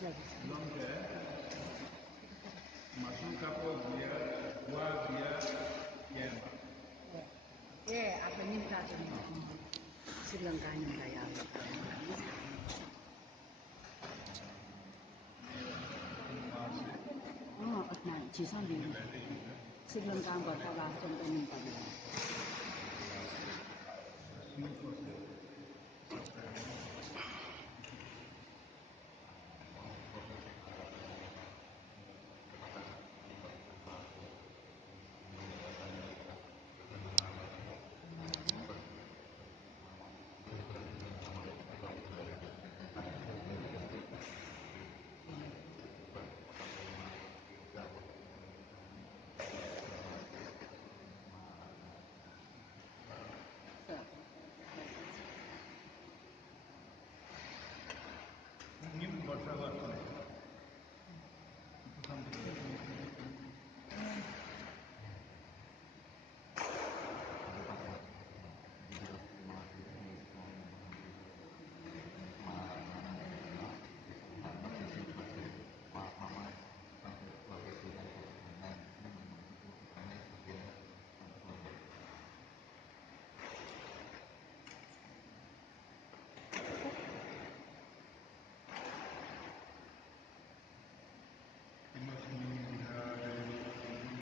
Donc, masuk kapal dia, buat dia, Yemba. apa ni kita Sri Lanka yang kaya. Nah, Cisan di Sri Lanka berapa contohnya pada.